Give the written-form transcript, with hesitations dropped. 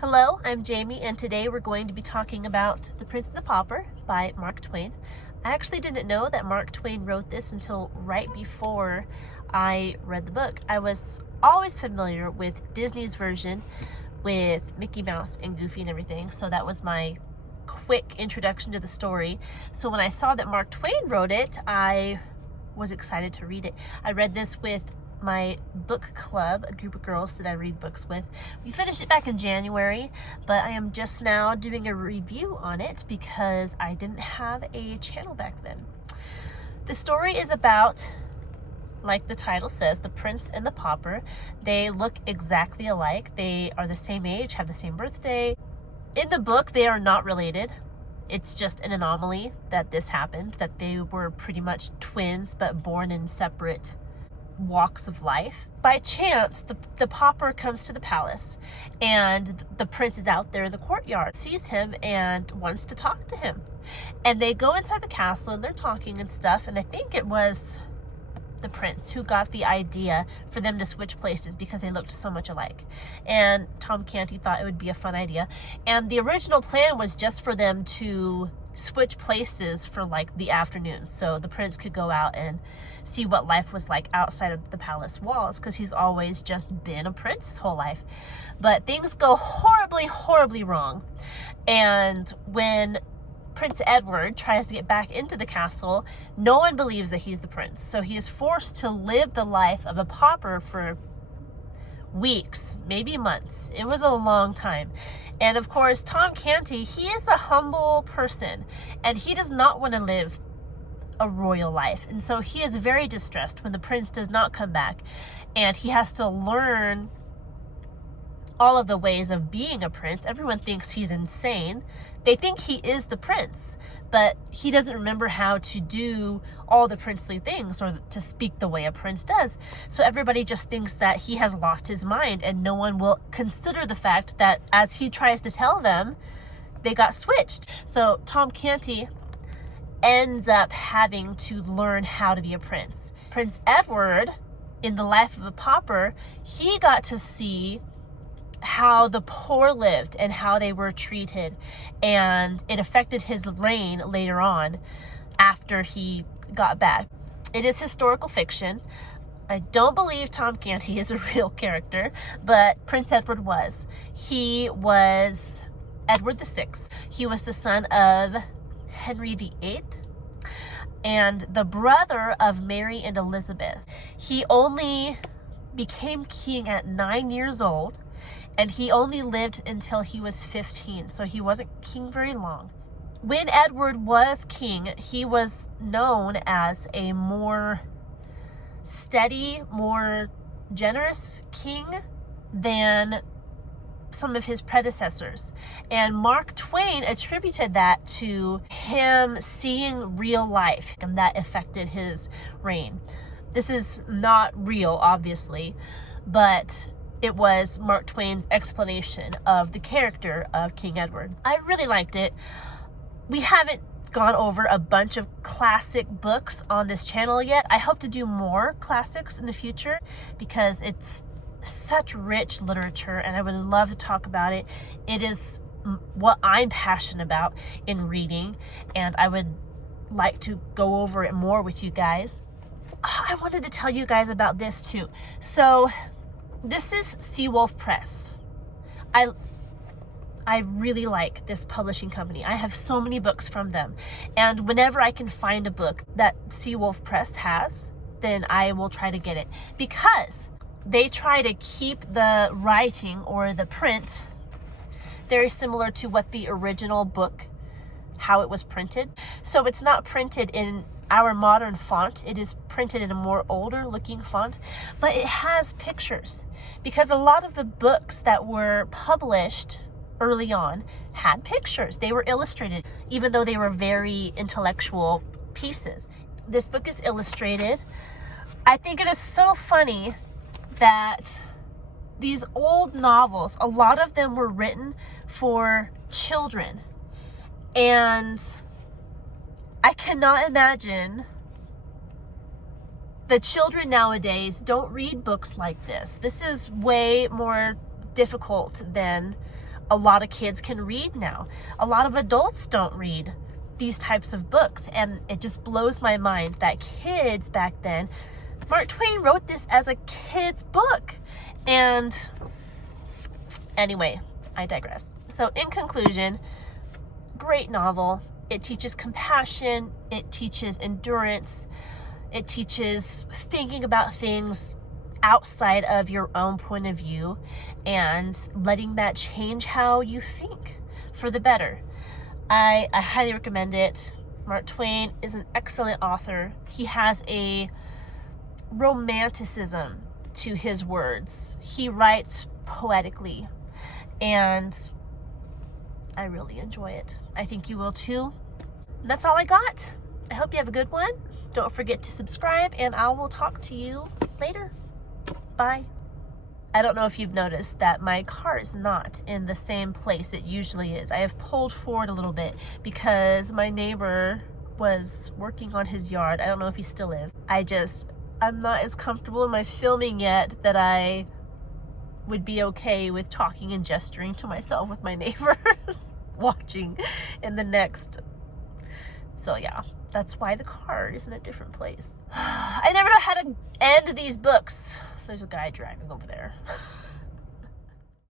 Hello, I'm Jamie, and today we're going to be talking about The Prince and the Pauper by Mark Twain. I actually didn't know that Mark Twain wrote this until right before I read the book. I was always familiar with Disney's version with Mickey Mouse and Goofy and everything, so that was my quick introduction to the story. So when I saw that Mark Twain wrote it, I was excited to read it. I read this with my book club, a group of girls that I read books with. We finished it back in January, but I am just now doing a review on it because I didn't have a channel back then. The story is about, like the title says, the Prince and the Pauper. They look exactly alike. They are the same age, have the same birthday. In the book, they are not related. It's just an anomaly that this happened, that they were pretty much twins, but born in separate walks of life. By chance, the pauper comes to the palace, and the prince is out there in the courtyard, sees him and wants to talk to him. And they go inside the castle and they're talking and stuff, and I think it was the prince who got the idea for them to switch places because they looked so much alike. And Tom Canty thought it would be a fun idea. And the original plan was just for them to switch places for like the afternoon, so the prince could go out and see what life was like outside of the palace walls, because he's always just been a prince his whole life. But things go horribly wrong, and when Prince Edward tries to get back into the castle, no one believes that he's the prince, so he is forced to live the life of a pauper for weeks, maybe months. It was a long time. And of course, Tom Canty, he is a humble person, and he does not want to live a royal life. And so he is very distressed when the prince does not come back, and he has to learn all of the ways of being a prince. Everyone thinks he's insane. They think he is the prince, but he doesn't remember how to do all the princely things or to speak the way a prince does. So everybody just thinks that he has lost his mind, and no one will consider the fact that as he tries to tell them, they got switched. So Tom Canty ends up having to learn how to be a prince. Prince Edward, in the life of a pauper, he got to see how the poor lived and how they were treated, and it affected his reign later on after he got back. It is historical fiction. I don't believe Tom Canty is a real character, but Prince Edward was. He was Edward VI. He was the son of Henry VIII and the brother of Mary and Elizabeth. He only became king at 9 years old, and he only lived until he was 15, so he wasn't king very long. When Edward was king, he was known as a more steady, more generous king than some of his predecessors. And Mark Twain attributed that to him seeing real life, and that affected his reign. This is not real, obviously, but it was Mark Twain's explanation of the character of King Edward. I really liked it. We haven't gone over a bunch of classic books on this channel yet. I hope to do more classics in the future because it's such rich literature, and I would love to talk about it. It is what I'm passionate about in reading, and I would like to go over it more with you guys. I wanted to tell you guys about this too. So this is SeaWolf Press. I really like this publishing company. I have so many books from them, and whenever I can find a book that SeaWolf Press has, then I will try to get it, because they try to keep the writing or the print very similar to what the original book, how it was printed. So it's not printed in our modern font. It is printed in a more older looking font, but it has pictures, because a lot of the books that were published early on had pictures. They were illustrated, even though they were very intellectual pieces. This book is illustrated. I think it is so funny that these old novels, a lot of them were written for children, and I cannot imagine the children nowadays don't read books like this. This is way more difficult than a lot of kids can read now. A lot of adults don't read these types of books, and it just blows my mind that kids back then, Mark Twain wrote this as a kid's book. And anyway, I digress. So in conclusion, great novel. It teaches compassion, it teaches endurance, it teaches thinking about things outside of your own point of view and letting that change how you think for the better. I highly recommend it. Mark Twain is an excellent author. He has a romanticism to his words. He writes poetically, and I really enjoy it. I think you will too. And that's all I got. I hope you have a good one. Don't forget to subscribe, and I will talk to you later. Bye. I don't know if you've noticed that my car is not in the same place it usually is. I have pulled forward a little bit because my neighbor was working on his yard. I don't know if he still is. I'm not as comfortable in my filming yet that I would be okay with talking and gesturing to myself with my neighbor watching in the next. So yeah, that's why the car is in a different place. I never know how to end these books. There's a guy driving over there.